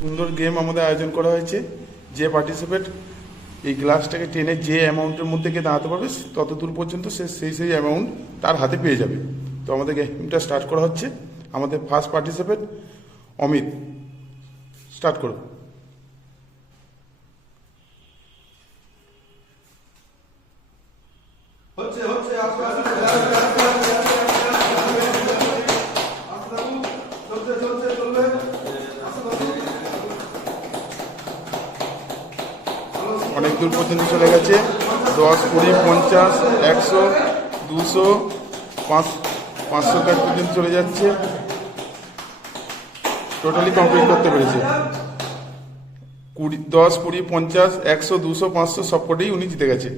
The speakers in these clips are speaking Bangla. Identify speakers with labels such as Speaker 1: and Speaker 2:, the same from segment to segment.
Speaker 1: সুন্দর গেম আমাদের আয়োজন করা হয়েছে। যে পার্টিসিপেট এই গ্লাসটাকে টেনে যে অ্যামাউন্টের মধ্যে গিয়ে দাঁড়াতে পারবে তত দূর পর্যন্ত সে সেই সেই অ্যামাউন্ট তার হাতে পেয়ে যাবে। তো আমাদের গেমটা স্টার্ট করা হচ্ছে। আমাদের ফার্স্ট পার্টিসিপেট অমিত স্টার্ট করো। দূর পর্যন্ত চলে গেছে। দশ, কুড়ি, পঞ্চাশ, একশো, দুশো, পাঁচ, পাঁচশো কাজ পর্যন্ত চলে যাচ্ছে। টোটালি কমপ্লিট করতে পেরেছে। কুড়ি, দশ, কুড়ি, পঞ্চাশ, একশো, দুশো, পাঁচশো সব সবকটাই উনি জিতে গেছে।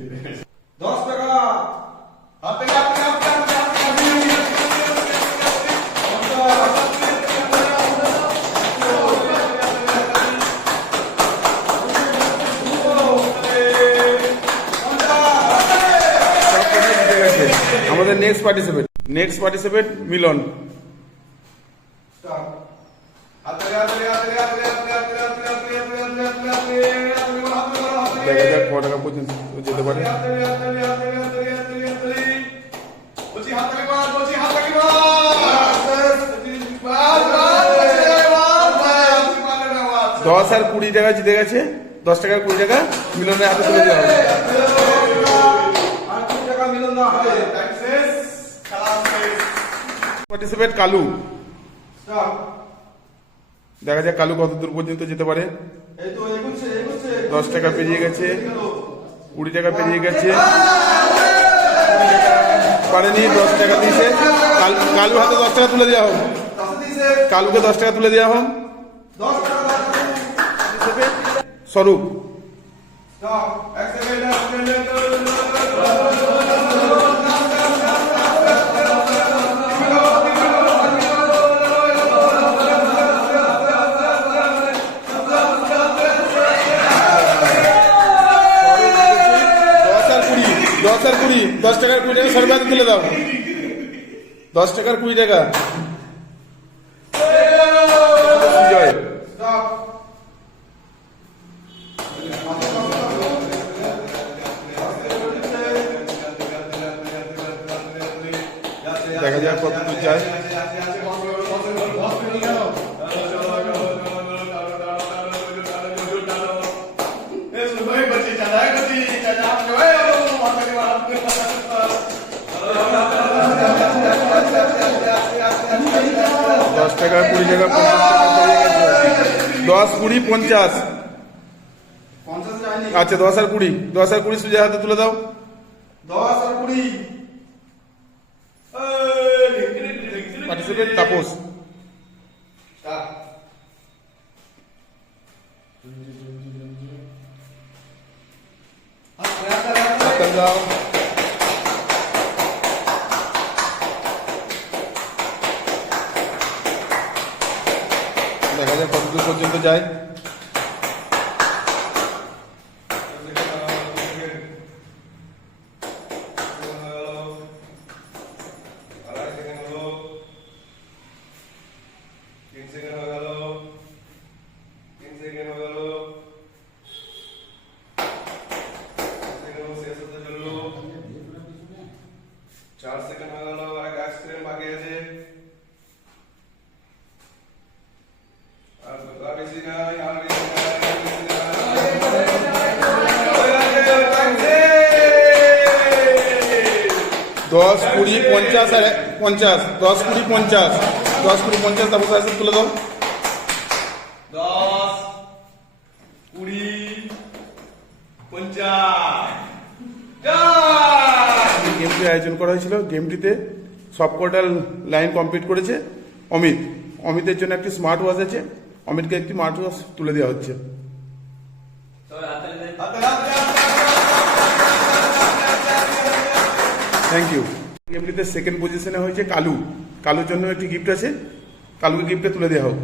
Speaker 1: আমাদের next participate next participate Milan. দেখা যাক ক টাকা পর্যন্ত যেতে পারে। দশ আর কুড়ি টাকা জিতে গেছে। দশ টাকা, কুড়ি টাকা মিলনের হাতে তুলে দেওয়া হবে। পার্টিসিপেট কালু দেখা যাক কালু কত দূর পর্যন্ত যেতে পারে। দশ টাকা পেরিয়ে গেছে। কুড়ি টাকা পেরিয়ে গেছে। পারেনি দশ টাকা দিয়েছে। কাল- হাতে দশ টাকা তুলে দেওয়া হোক। কালুকে দশ টাকা তুলে দেওয়া হোক। স্বরূপ। আর কুড়ি, দশ টাকার কুড়ি টাকা সরকার তুলে দাও। দশ টাকার কুড়ি টাকা। দেখা যাক কত দূর যায়। টাকা কুড়ি টাকা পঞ্চাশ টাকা দশ কুড়ি পঞ্চাশ। আচ্ছা দশ আর কুড়ি। দশ আর কুড়ি সুজা হাতে তুলে দাও।
Speaker 2: দশ আর কুড়ি।
Speaker 1: পার্টিসিপেট তাপস। হাতে দাও। দূর পর্যন্ত যায়। দশ কুড়ি পঞ্চাশ আর পঞ্চাশ দশ কুড়ি পঞ্চাশ দশ কুড়ি পঞ্চাশ তারপর হাতে তুলে দাও।
Speaker 2: দশ কুড়ি পঞ্চাশ!
Speaker 1: গেমটি আয়োজন করা হয়েছিল গেমটিতে সব সবকটা লাইন কমপ্লিট করেছে অমিত। অমিতের জন্য একটি স্মার্ট ওয়াচ আছে। অমিতকে একটি স্মার্ট তুলে দেওয়া হচ্ছে। থ্যাংক ইউ এমনিতে সেকেন্ড পজিশনে হয়েছে কালু। কালুর জন্য একটি গিফট আছে। কালুকে গিফটে তুলে দেওয়া হোক।